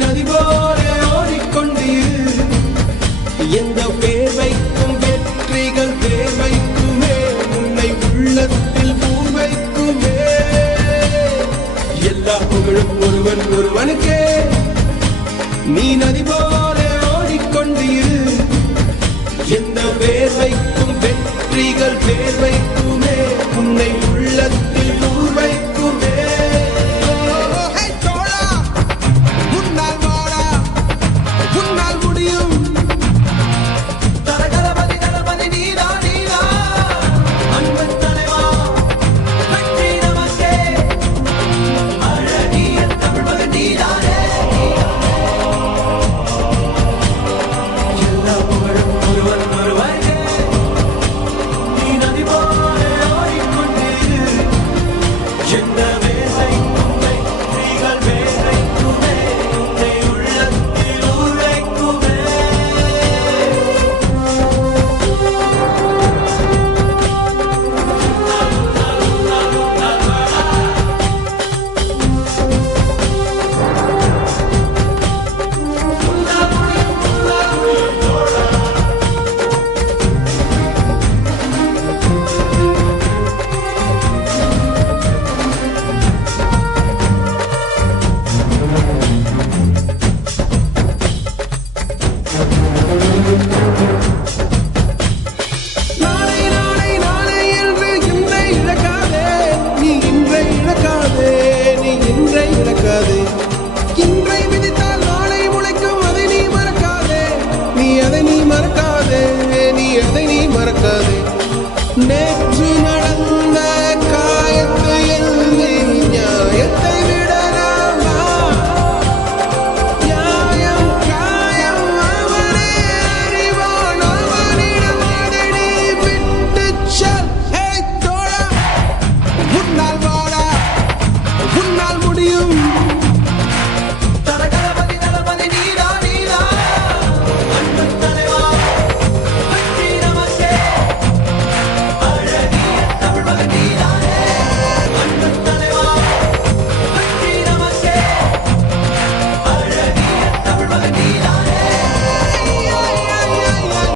நதி போல ஓடிக்கொண்டீர். எந்த பேர் வைக்கும் வெற்றிகள் பேர் வைக்குமே, உன்னை உள்ளத்தில் பூர் வைக்குமே. எல்லா புகழும் ஒருவன் ஒருவனுக்கே. நீ நதி போல ஓடிக்கொண்டீர். எந்த பேர் வைக்கும் வெற்றிகள் பேர் வைக்குமே, உன்னை உள்ளத்தில் பூர் வைக்குமே. இன்றை விதித்தால் நாளை முளைக்கும், அதை நீ மறக்காதே. நீ அதை நீ மறக்காதே, நீ அதை நீ மறக்காதே. நேற்று